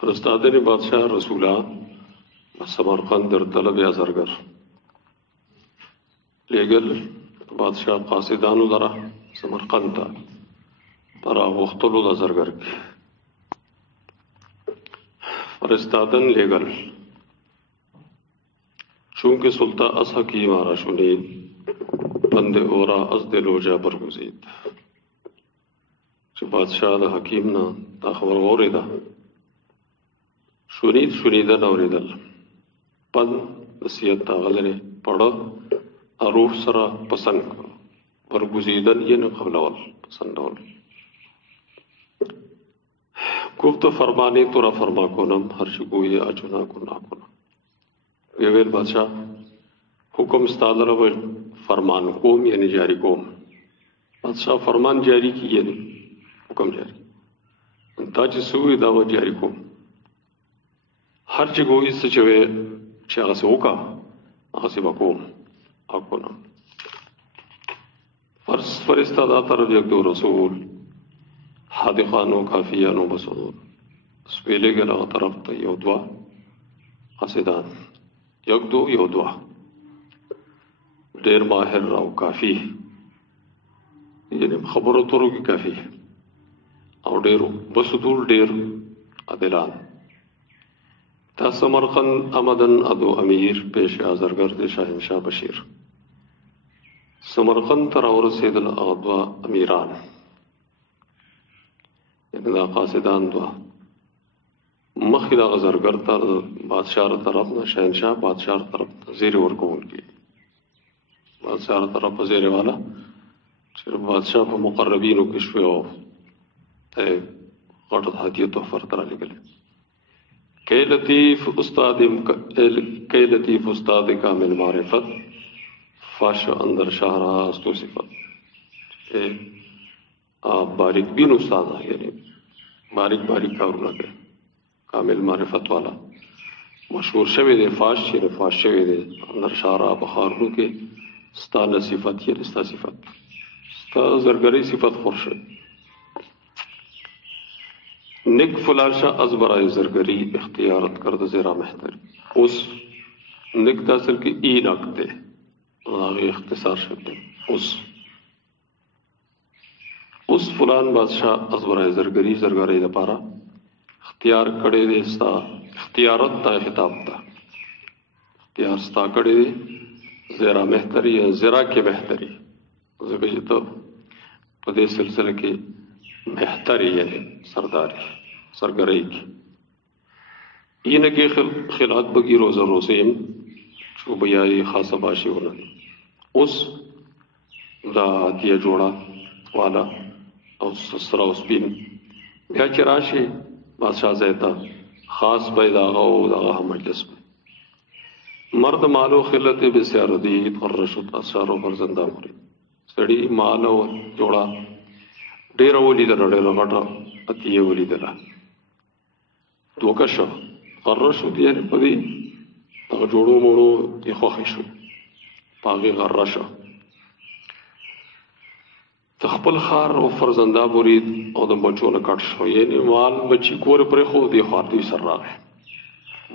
فرستادن بادشاہ رسولا سمرقند در طلب ازرگر لېږل بادشاہ قاصدانو لره سمرقند ته پر غوښتلو د زرګر کې فرستادن لېږل چونکه سلطان از حکیم را شنید بند اورا از دلوجا برگزید چې بادشاہ د حکیم نه دا خبر واورېده شنیدن اورېدل پند نصیحت تاغلره پړه روح سره پسند برگزیدن یعنی قبلول پسندول گفت فرمانی تو را فرما کنم هر چی گویی اچنا کو ناکنم ویل بادشاہ حکم استاد را فرمان کوم یعنی جاری کوم بادشاہ فرمان جاری کی یعنی حکم جاری تا چې سوی دا و جاری کوم هر چی گویی څه چوي چې هغه څه وکا هغه څه وکوم اکنم فرستادا طرف یک دو رسول حادقانو کافیانو بسود سپیلے گلا طرف تا یو دوا قصدان یک دو یو دوا دیر ماہر راو کافی یعنی خبرو ترو کی کافی او ډیرو بسطول ډیر عدلان تا سمرقند آمدن ادو امیر پیش آزرگر دی شاهنشاه بشیر سمرقند تر ورسېدل هغه دوه امیران یعنی دا قاصدان دوه مخکې د زرګر تر بادشاه طرف نه شاهنشاه بادشاه طرف زیر ورکوونکی بادشاه طرف زیر والا چې بادشاه په مقربینو کې شوی او غټه هدیه تحفه تر لګلې کای لطیف استاد کامل معرفت فاش اندر شاہراہ استو صفت باریک بین استاد یعنی باریک کارونه کوي کامل معرفت والا مشهور شوی دی فاش یعنی فاش شوی دی اندر شاہراہ بخارونو کې ستانه صفت یعنی ستا صفت ستا زرګری صفت خور شوی نک فلاشا از برای زرگری اختیارت کرد زیرا محتری اس نک تاثر کی ای نکتے آگے اختصار شکل اس فلان بادشاہ از برای زرگری دپارا اختیار کڑے دے ستا اختیارت تا خطاب تا اختیار ستا کڑے دے زیرا محتری یا زیرا کے محتری زبی تو پدے سلسلے کے محتری یعنی سرداری سرگرئی کی اینه کې خلعت بگی روزه روزیم چو بیائی خاصه باشی ہونا اس دا دیا جوڑا والا او سسرا او سپین بیا چې راشي بادشاہ زیتا خاص بیداغا او داغا مجلس میں مرد مالو خلت بسیار دید غرشت اثارو فرزندہ موری سڑی مالو جوڑا ډیر ولیدل ډیر غټه اتیه ولیدل دوکه شو غره شو دی په دې هغه جوړو مړو یې خوښ شو پاغه غره شو تخپل خار او فرزنده برید او د بچو نه کټ شو یعنی مال بچی کور پر خو دی خار دی سر راغی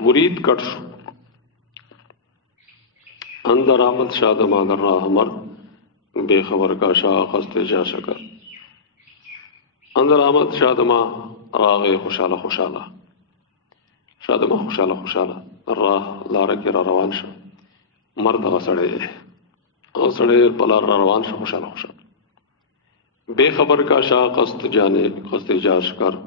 برید کټ شو اندر آمد شاد مادر راهمر بے خبر کا شاہ قصد جا شکر اندر آمد شادما راغ خوشاله شادما خوشاله راہ لاره کې را روان شو مرد غسړې په لار را روان شو خوشاله بے خبر کا شاہ قصد جاش کر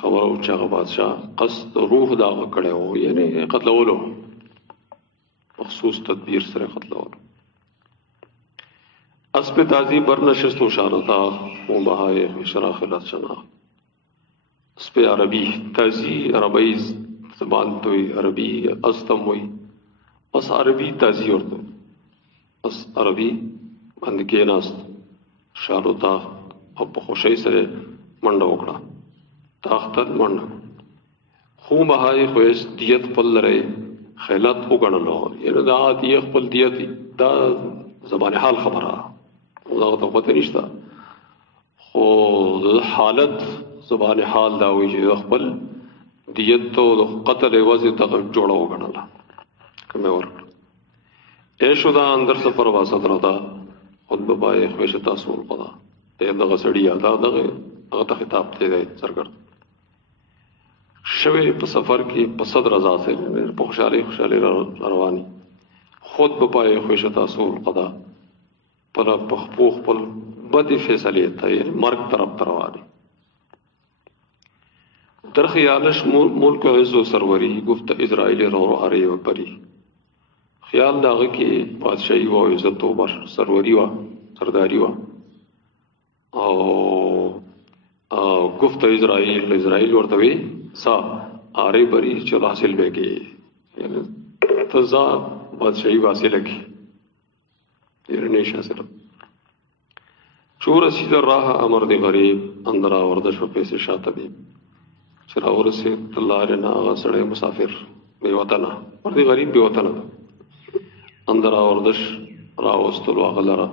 خبر او چا بادشاہ قصد روح دا کړه او یعنی قتلولو مخصوص تدبیر سره قتلولو اسب تازی برنشست و شارتا و بہائے شرا خلات شنا اسب عربی تازی عربی زبان توی عربی استم ہوئی اس عربی تازی اور تو اس عربی بند کے ناست شارتا اب خوشی سے منڈا اکڑا تاختت منڈا خو بہائے خویس دیت پل رہے خیلات اگڑ لو یعنی دا دیت پل دیت دا زبان حال خبرہ دا ته پته نشته خو حالت زبان حال دا وی چې خپل دیت تو د قتل وځي دغه جوړه وګڼله کومه ورکړه اے شو دا اندر سفر واسط ردا خود بپائے خویش تاسول قدا اے دغه سړی ادا دغه هغه خطاب ته دی سرګر شوی په سفر کې په صدر رضا سے په خوشالي رواني خود بپائے خویش تاسول قدا پر پخپوخ پر بدی فیصله ته یعنی مرګ طرف رواني در خیالش ملک عز و سروری گفت اسرائیل رو اره و پری خیال داغه کې بادشاہي و عزت و بر سروری و سرداری و او گفت اسرائیل ورته وی سا اره پری چل حاصل به کې یعنی تزا بادشاہي حاصل کی یرنیش حاصل چور سید راه امر دی غریب اندرا وردش په پیسې شاته چرا ورسه تلار نه هغه سړی مسافر بے وطن ورته غریب بے وطن اندر اوردش راوستلو غلره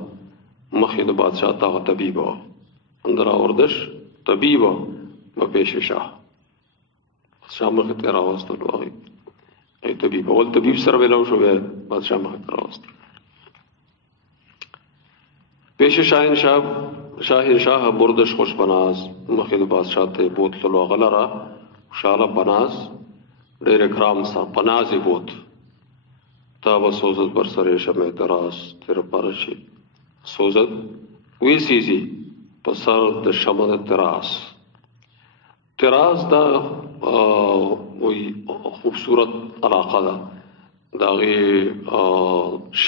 مخې د بادشاہ تا طبيب اندر اوردش طبيب په پیش شاه شامخ ته راوستلو هغه ای طبيب ول طبيب سره ویلو شو بادشاہ مخ ته راوست پیش شاهنشاه بردش خوش بناز مخې د بادشاہ ته بوتلو غلره شاله بناز ډېر اکرام سا بناز بوت تا و سوزت بر سر شمع تراس تیر پرشي سوزت وی سیزی پسر د شمع تراس دا وی خوبصورت علاقه دا داغی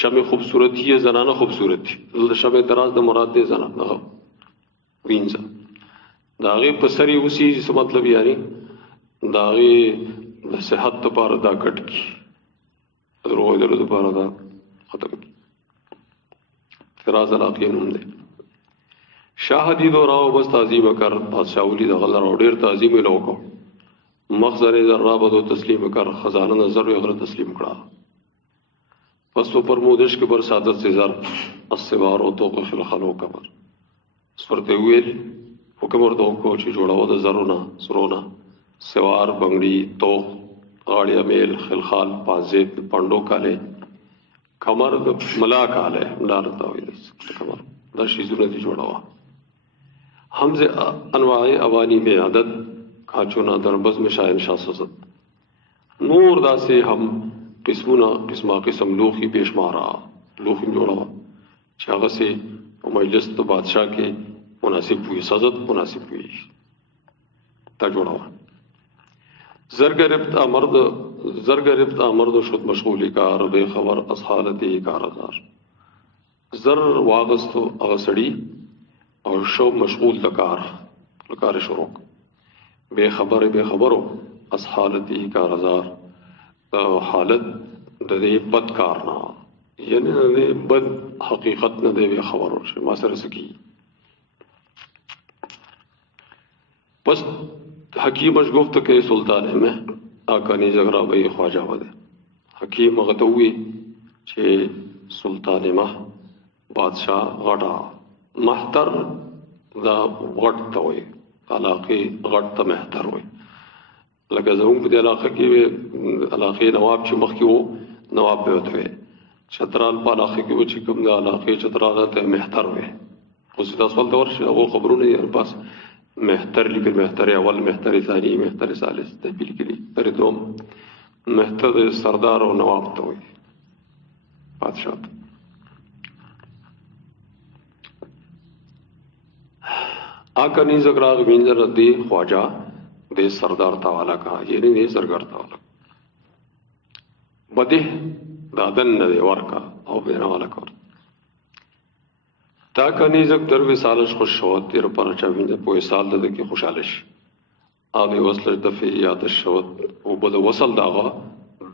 شمع خوبصورتی ہے زنانه خوبصورتی شمع تراس دا مراد دے زنانه وینزا داغی پسری وسی جس مطلب یعنی داغی صحت پار دا کٹ کی روح درد پار دا ختم کی فراز علاقی نوم دے شاہ دید و راو بس تعظیم کر بادشاہ ولی دا غلر او ډیر تعظیم لوکو مخزر ذرابت و تسلیم کر خزانہ نظر و غلط تسلیم کرا پس تو پرمودش کے بر سعادت سے زر السوار و توق خلخلو کمر سورت ویل حکم اور توقو چی جوڑا و دا زرونا سرونا سوار بنگڑی توق غاڑیا میل خلخال پازیب پانڈو کالے کمر ملا کالے ڈارتا ہوئی کمر دا شیزو ندی جوڑا ہوا حمز انواع اوانی میں عدد کھاچونا در بزم شاہن شاہ سزد نور دا سے ہم قسمہ قسم لوخی پیش مارا لوخی جوڑا ہوا چاگہ سے مجلس تو بادشاہ کے مناسب ہوئی سزد مناسب ہوئی تا جوڑا ہوا زرگرفت مرد شد مشغولی کار بے خبر اصحالتی کارزار زر واغستو اغسڑی اور شو مشغول لکار شروع بے خبرو اصحالتی کارزار حالت دے بد کارنا یعنی دے بد حقیقت نہ دے بے خبرو ما سر سکی پس حکیم اشگفت کے سلطان میں آکانی زگرہ بھئی خواجہ ودے حکیم غطوی چھے سلطان مح بادشاہ غٹا محتر دا غٹ تا ہوئی علاقی غٹ تا محتر ہوئی لکہ زمون پہ دی علاقہ کی علاقی نواب چھ مخ کی وہ نواب بے ہوتے چترال پا علاقی کی وہ چکم دا علاقی چترال تا محتر ہوئی اس دا سوال دور شا وہ خبروں نہیں ہے پاس محتر لیکن محتر اول محتر ثانی محتر ثالث تحبیل کے لیے محتر دوم محتر سردار و نواب تو ہوئی بادشاہ آقا نیز اگراغ مینزر دی خواجہ دے سردار تاوالا کہا یعنی دے سرگار تاوالا بدہ دادن ندے ورکا او بینا والا کور تاکا نیزک در وصالش خوش شود تیر پرچا وینده پو وصال ده که خوشالش آده وصلش دفع آتش شود و بد وصل داغا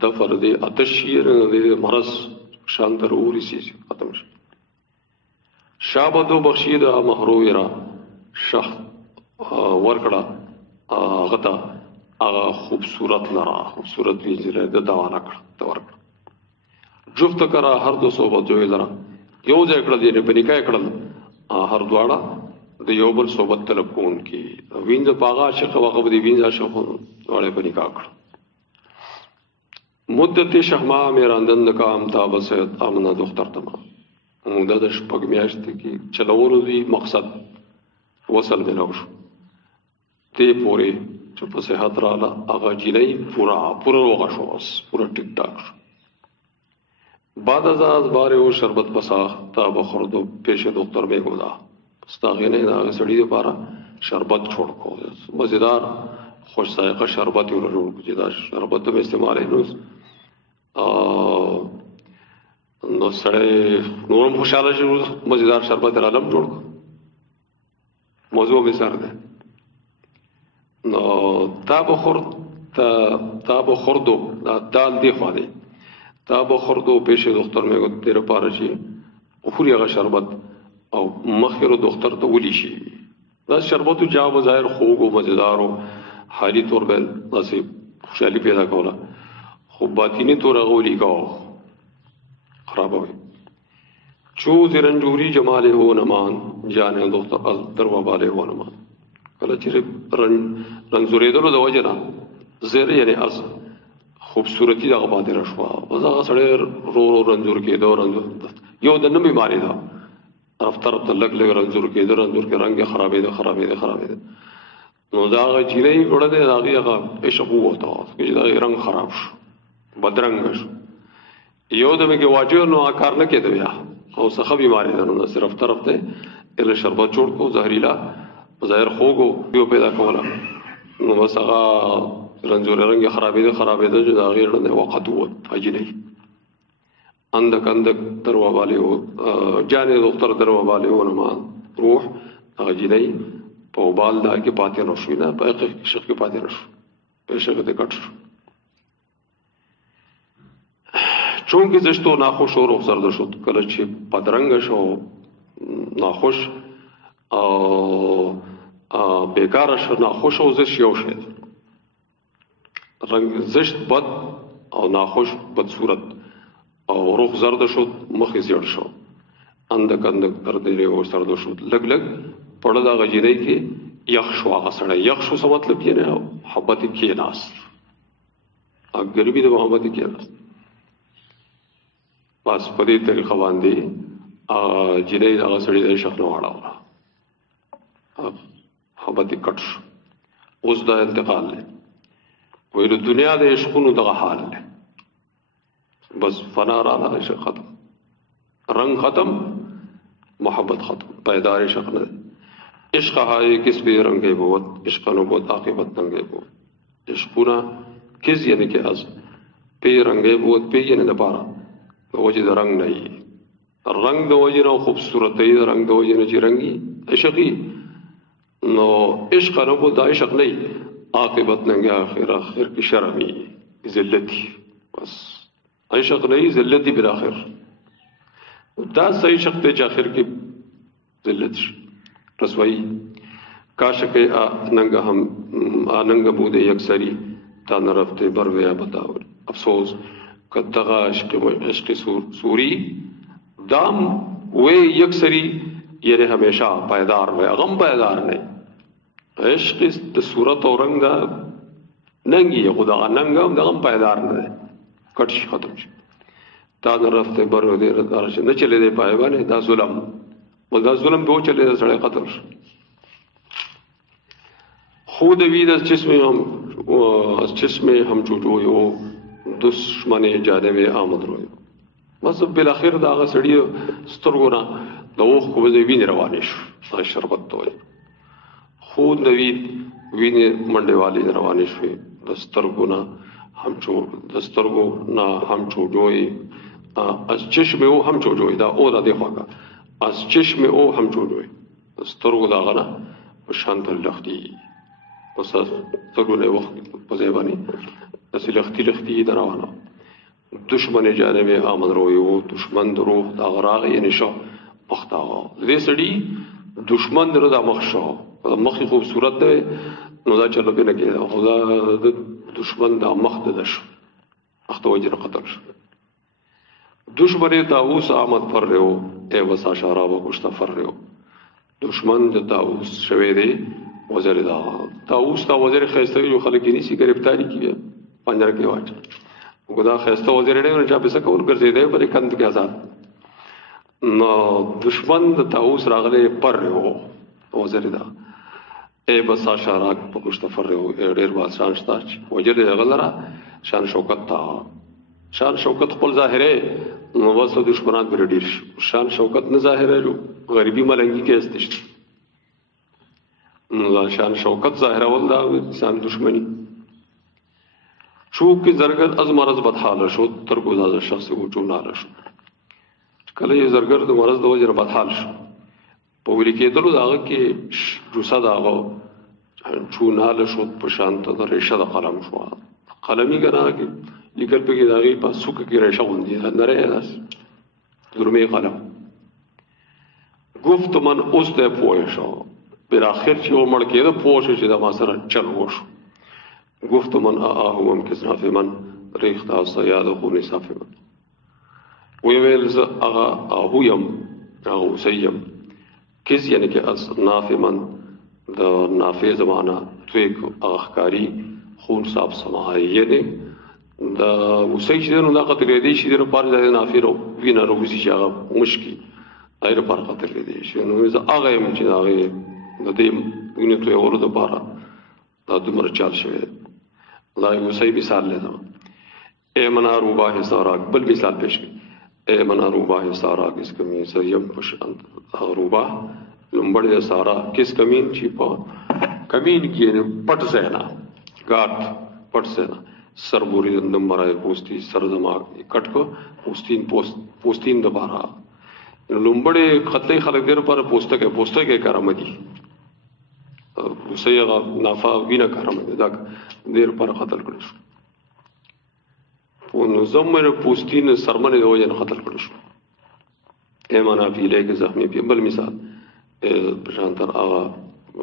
دفر ده آتش شیر ده مرض شان در اوری سیزی ختم شد شابدو بخشید محروی را شخ ورکڑا غطا آغا خوبصورت لرا خوبصورت وینزی ده دوانا کرد ورکڑا جفت کرا هر دو صحبت جوی لرا یو ځای کړل یعنی په نکاح کړل هر دواړه د یو بل صحبت طلب کوونکي وینځ په هغه عاشق هغه به د وینځ عاشق سوړې په نکاح کړ. مدت شهما میراندن کام تا بس امنه دختر تمام موده د شپږ میاشتې کې چلولو دی مقصد وصل ملاو شو ته پورې چې په صحت رااله هغه جنۍ پورا روغه شو پورا ټیک ټاک شو. بعد از باره و شربت بساخ تا بخورد و پیش دختر بگودا استاغینه دا سړی لپاره شربت جوړ کو مزیدار خوش ذائقه شربت یې جوړ کو چې دا شربت به استعمال نو سړی نورم خوشاله شي مزیدار شربت عالم جوړ کو موضوع به سر ده نو تا بخوردو دال دی خواهی تا بخوردو پیش دختر میگو تیره پاره شي خوری هغه شربت او مخیر دختر ته ولی شي دا شربتو جا بظاهر خوږ او مزیدار او حالي طور به نصیب خوشحالي پیدا کوله خو باطینی طور هغه ولیکاو خرابوي چو زرنجوری جمال هو نمان جانه دختر از دروا باله هو نمان کله چې رنځورېدلو د وجه نه زیر یعنی از خوبصورتی دغه باندې راشوه او هغه سړی رو رنځور کېدو یو د نه بیماري ده طرف ته لږ رنځور کېدو رنځور کې رنګ خرابېده نو دا هغه جینۍ ګوړه دی هغه عشق ووته چې دا رنګ خراب شو بدرنګ شو یو د مې کې واجب نو کار نه کېده بیا او څه بیماري ده نو صرف طرف ته ال شربت جوړ کو زهريلا ظاهر خوګو یو پیدا کوله نو بس هغه رنځور رنګ خرابېده چې دا غیر نه وقت وو اجنه اندک دروا والے او جانې دختر دروا والے او نما روح اجنه په بال دا کې پاتې نو شو نه په شق کې پاتې نو شو په شق ته کټ شو چونکه زشتو ناخوش او روح زرد شو کله چې پدرنګ شو ناخوش او بیکار شو ناخوش او زش یو شي رنگ زشت بد او ناخوش بد صورت او روح زرد شو مخ زیړ شو اندک درد لري او سرد شو لګ پړه دا غجینې کې یخ شو هغه سره یخ شو څه مطلب یې نه محبت کې ناس اګربي د محبت کې ناس بس په دې طریقه باندې جنې هغه سړي د شخص نه واړه محبت کټ شو اوس دا انتقال له ویل دنیا د عشقونو دغه حال له بس فنا را عشق ختم رنگ ختم محبت ختم پیدار عشق نه عشق هاي کس به رنگه بود عشق نو بود عاقبت ننگه بود عشقونه کس یعنی که از پی رنگه بود پی یعنی دپاره وجه د رنگ نه رنگ د وجه نه خوبصورتۍ د رنگ د وجه نه چې رنگي عشقي نو عشق نه بود عشق نه عاقبت ننگه آخر کی شرمی ذلتی بس عشق نه ذلتی بالاخر دا صحیح عشق ته چې آخر کې ذلت رسوائی کاشکه ننگه هم ننگه بوده یکسری تا نرفته بر ویا بتاور افسوس کدغه عشق سوری دام وی یکسری یعنی ہمیشہ پائیدار ہوئے غم پائیدار نہیں عشق د صورت او رنگ ننگی خدا ننگا غم پائیدار نہیں کٹ شي ختم شي تا درفته بر دې راځي نه چلے دی پای باندې دا ظلم او دا ظلم به چلے سړی قتل خود وی د چشمه هم چوټو یو دشمن جانب آمد روی بس بالاخر دا هغه سړی سترګو نه د اوښ کو به وینې روانې شو شربت ته وایي خود د وینې منډې والې روانې شوې د سترګو نه هم چوجوی از چشم او هم چوجوی دا او دا دی خواږه از چشم او هم چوجوی د سترګو دا غنه شانت لختی پس سترګو له وخت په ځای باندې اسی لختی دروانه دشمن جانب آمد روی و دشمن روح دا غراغ یعنی شو مختاو دې سړي دشمن درو دا مخ شو مخي خوبصورت ده نو دا چلو به نه کېده خدا د دشمن دا مخ ده شو اخته وجه قتل شو دشمن طاووس آمد پر رهو ای وسا شراب کشته فر رهو دشمن د طاووس شوی دی وزیر دا تاوس تا وزیر خیسته جو خلک یې نسی گرفتاری کی پنجره کې واچ وګدا خیسته وزیر نه چا پیسه کول ګرځیدای په کند کې آزاد نو دشمن د تاوس راغله پر وو وزیر دا اے بسا شارک په مستفر وو ډیر بادشاہ شتا وجد غلرا شان شوکت تا شان شوکت خپل ظاهره نو واسو دشمنان پر ډیر شان شوکت نه ظاهره جو غریبی ملنګي کې استشت نو شان شوکت ظاهره ول دا انسان دشمنی شو کې زرګر از مرض بدحال شو تر ګوزا شخص و چون نار شو کله یې زرګر د مرض د وجه بدحال شو په ویل کېدلو داغه کې روسا داغه چون نار شو په شان ته ریشه د قلم شو قلمي ګرا کې لیکل په کې داغه په سوک کې ریشه وندي نه راځي درمه قلم گفت من اوس ته پوه شو پر اخر چې و مړ کېده پوه شو چې دا ما سره چل وشو گفت من آهم کس نافع من ریختا سیاد خونی صافع من ویویل ز آغا آهویم آغا سیم کس یعنی که از نافع من دا نافع زمانہ تویک آخکاری خون صاف سماعی یعنی دا وسی چیدن دا قتل ریدی شیدن پار زیده نافع رو وینا رو وسی چی آغا مشکی آئی رو پار قتل ریدی شیدن ویز آغا یم چید آغا دا دیم وینی توی ورو دا پارا دا دمر چال شوید اللہ وسی مثال لیتا اے منا روباہ ساراک بل مثال پیش کی اے منا روباہ ساراک اس کمین سیم پشانت روباہ لنبڑ دے سارا کس کمین چی پا کمین کی پٹ زینا گات پٹ زینا سر بوری دندم مرائے پوستی سر دماغ کٹ کو پوستین دبارا لنبڑے خطلے خلق دیر پر پوستک کرامدی وسیغه نافا وینا کارم دا دیر پر قتل کړو په نظم پوستین سرمنه د وجه قتل کړو ایمانا فی لیک زخمی په بل مثال پرشانتر آغا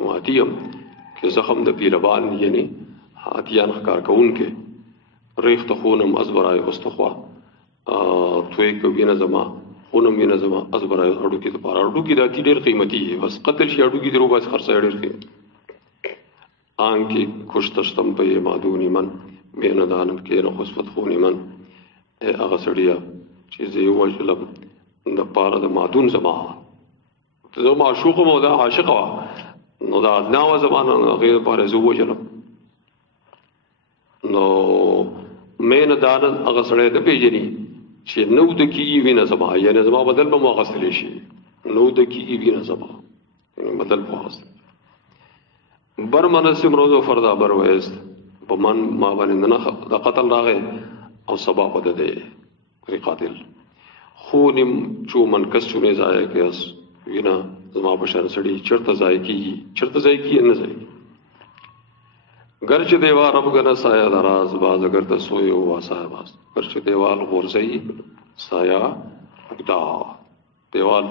ماتیم که زخم د پیربان یعنی هاتیان ښکار کوونکې ریخت خونم ازبرای استخوا توی کو وینا زما خونم وینا زما ازبرای اډو کې د پاره اډو کې د ډیر قیمتي بس قتل شي اډو کې درو باز خرڅه ډیر قیمتي آن کی کشتشتم پہ مادونی من بین دانم کے نخصفت خونی من اے آغا سڑیا چیزی وجلم دا پارا دا مادون زمان دا معشوق مو دا عاشق وا نو دا ادناو زمانا غیر پارا زو وجلم نو مین دانن آغا سڑیا دا پیجنی چی نو دا کی وینا زمان یعنی زمان بدل با مغسلیشی نو دا کی وینا زمان یعنی بدل با غسل بر منسم روز و فردا بر ویست با من ما بنندنا دا قتل راغے او سبا پا دے ری قاتل خونم چو من کس چونے زائے کہ اس وینا زما بشار سڑی چرت زائے کی ان زائے گرچ دیوار اب گنا سایہ دراز باز اگر تسوئی ہوا سایہ باز گرچ دیوال غورزئی سایہ اگدا دیوال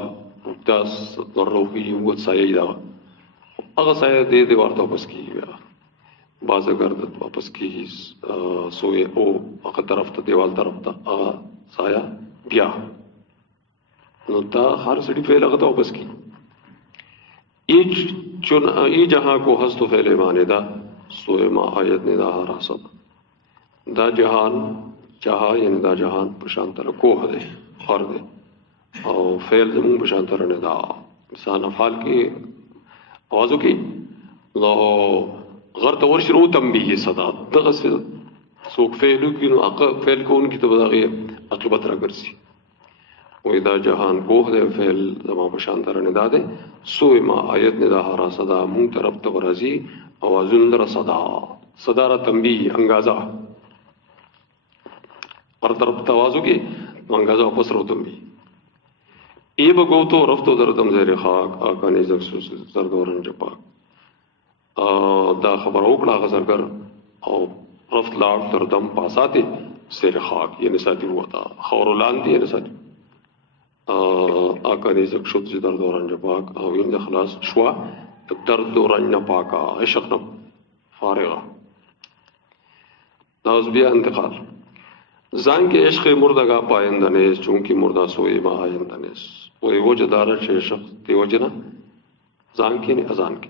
اگدا روحی وگت سایہ دا اگر سایہ دے دیوار تو واپس کی گیا باز اگر واپس کی سوئے او اگر طرف تا دیوال طرف تا اگر سایہ بیا نو تا ہر سڑی فیل اگر تا واپس کی ای جہاں کو ہست و فیل مانے دا سوئے ما آیت نے دا راسد دا جہان جہاں یعنی دا جہان پرشانتر کوہ دے خور دے او فیل زمون پرشانتر نے دا انسان افعال کی آوازو کی لو غرط ورشنو تنبیه صدا دغس سوک فعلو کی نو فعل کو ان کی تبداغی عقبت را گرسی وی دا جہان کوہ دے فعل زمان بشاندر ندا دے سوی ما آیت ندا را صدا مون طرف تبرازی آوازون در صدا را تنبیه انگازا پر طرف توازو کی انگازا پس رو تنبیه ای بگو تو رفتو دردم زیر خاک آکانی زکسوس زرد و رنج پاک دا خبر اوکڑا غزرگر او رفت لاړ دردم پاساتی زیر خاک یعنی ساتی ہوا تا خورو لاندی یعنی ساتی آکانی زکسوس زرد و رنج پاک او یند خلاص شوا درد و رنج پاکا عشق نم فارغا داوز بیا انتقال زان کے عشق مردگا پائندنیس چونکہ مردہ سوئی ما آئندنیس وہی وجہ دارا چھ عشق تی وجہ نا زان کی نہیں ازان کی